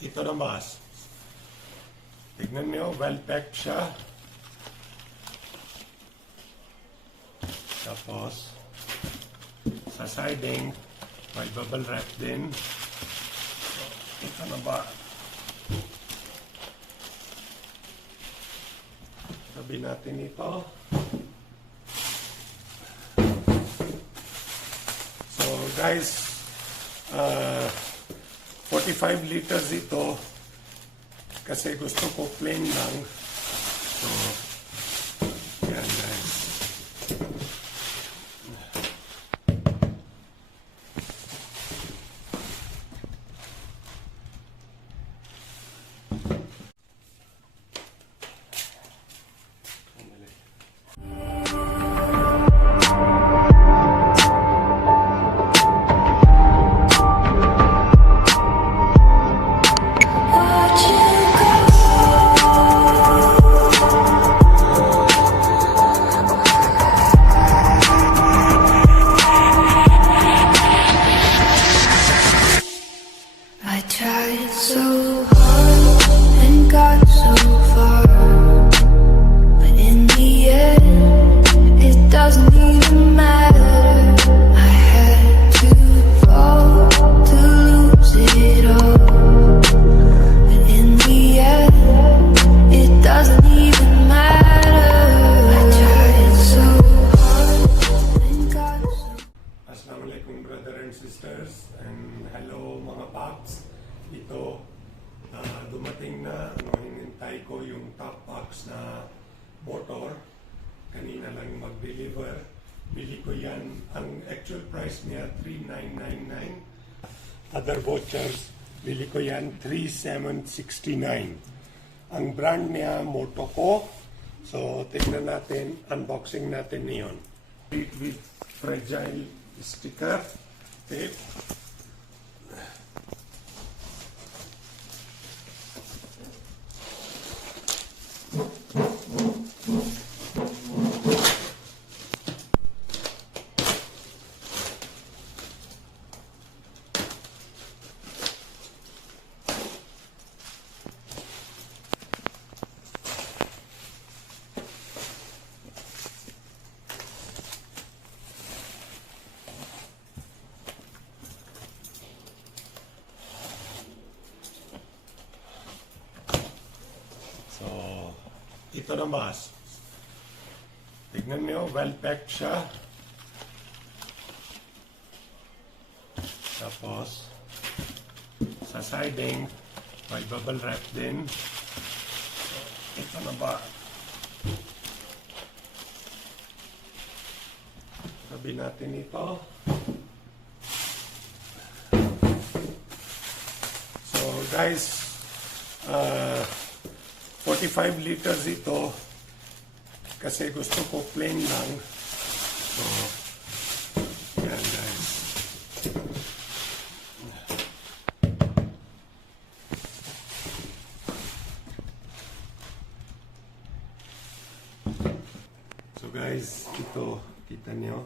ito na mas. Tignan nyo, well-packed siya. Tapos, sa siding, may bubble wrap din. So, ito na ba? Sabi natin ito. So, guys, 45 liters ito kasi gusto ko plain lang. So, yan guys. I tried so hard and got so far, but in the end, it doesn't even matter. I had to fall to lose it all, but in the end, it doesn't even matter. I tried so hard and got so. Assalamualaikum brother and sisters, and hello mga paps. Ito, dumating na, hinintay ko yung top box na motor. Kanina lang mag-deliver. Bili ko yan. Ang actual price niya, $3,999. Other vouchers, bili ko yan, $3,769. Ang brand niya, Moto ko. So, tignan natin, unboxing natin niyon. With fragile sticker, tape. So, ito na mas. Tignan nyo, well-packed siya. Tapos, sa siding, may bubble wrap din. So, ito na ba? Sabi natin ito. So, guys, 45 liters ito kasi gusto ko plain lang. So, yan guys. So guys, ito, kita nyo,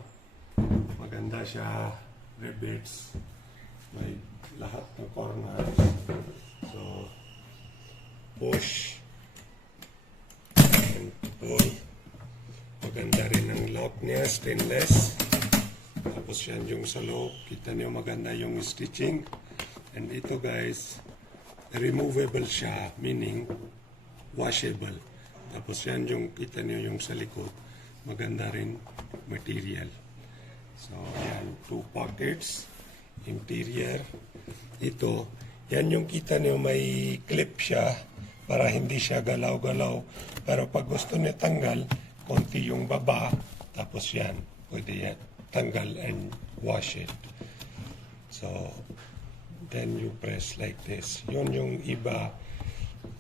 maganda siya, rivets, may lahat ng corners. So, push and pull. Maganda rin ang lock niya, stainless. Tapos yan yung sa loob. Kita niyo maganda yung stitching. And ito guys, removable siya, meaning washable. Tapos yan yung, kita niyo yung sa likod. Maganda rin material. So yan, 2 pockets, interior. Ito, yan yung kita niyo may clip siya para hindi siya galaw-galaw. Pero pag gusto niya tanggal, konti yung baba, tapos yan, pwede yan, tanggal and wash it. So, then you press like this. Yun yung iba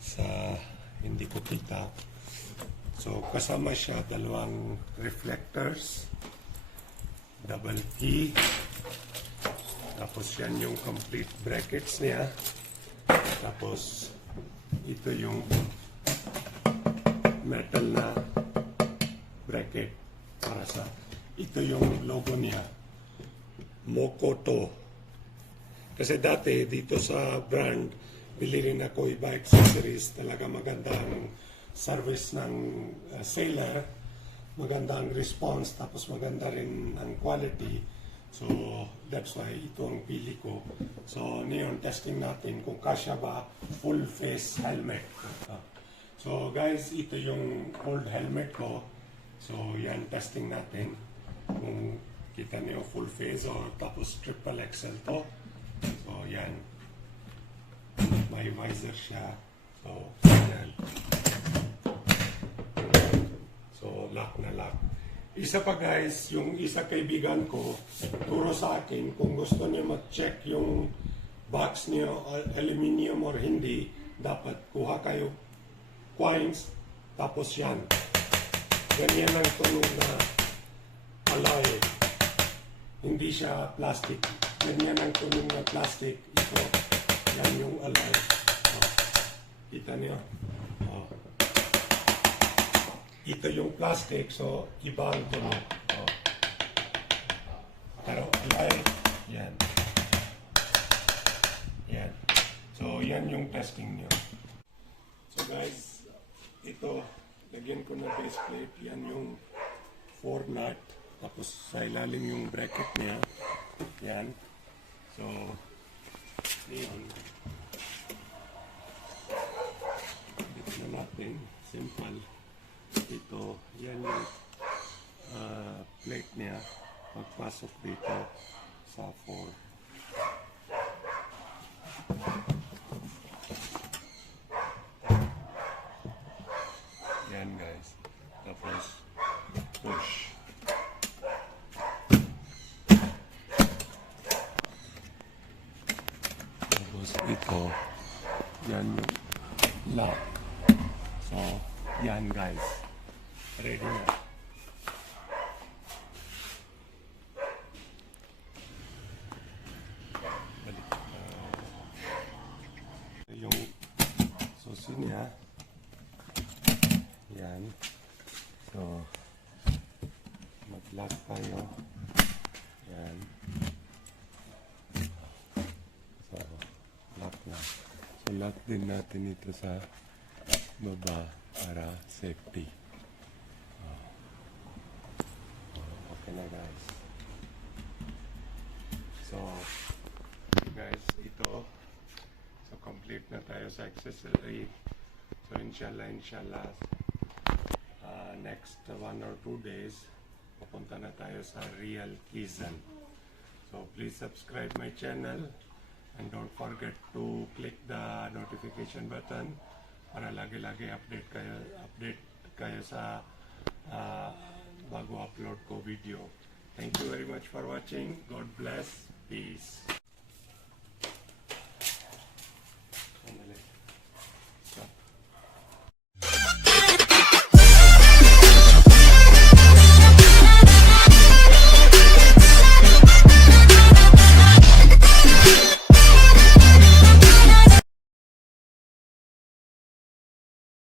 sa hindi ko kita. So, kasama siya dalawang reflectors, double key, tapos yan yung complete brackets niya. Tapos, ito yung metal na bracket para sa, ito yung logo niya, Mokoto. Kasi dati dito sa brand, bili rin ako iba accessories. Talaga magandang service ng seller, magandang response, tapos maganda rin ang quality. So, that's why ito ang pili ko. So, ngayon, testing natin kung kasya ba full face helmet. So, guys, ito yung old helmet ko. So, yan, testing natin. Kung kita niyo full face o tapos triple XL to. So, yan. May visor siya. So, yan. So, lock na lock. Isa pa guys, yung isa kaibigan ko, turo sa akin kung gusto niya mag-check yung box niyo, aluminium or hindi, dapat kuha kayo coins, tapos yan. Ganyan ang tunog na alloy. Hindi siya plastic. Ganyan ang tunog na plastic. Ito, yan yung alloy. Kita niyo? Ito yung plastic, so iba ang tunog. Pero alloy, yan. Yan. So, yan yung testing niyo. So guys, ito, lagyan ko na base plate. Yan yung 4 nut. Tapos sa ilalim yung bracket niya. Yan. So, yun. Dito na natin. Simple. Ito, yan yung plate niya. Pagpasok dito sa 4. Yan guys. Tapos, push. Tapos ito, yan yung lock. So, yan guys. Ready na. Balik na. Yung susi niya. Yan. So, mag-lock tayo. Yan. So, lock na. So, lock din natin ito sa baba para safety. Okay na guys. So, guys, ito. So, complete na tayo sa accessory. So, inshallah, next 1 or 2 days, pupunta na tayo sa Real Kizan. So, please subscribe my channel and don't forget to click the notification button para lagi-lagi update kayo sa bago upload ko video. Thank you very much for watching. God bless. Peace.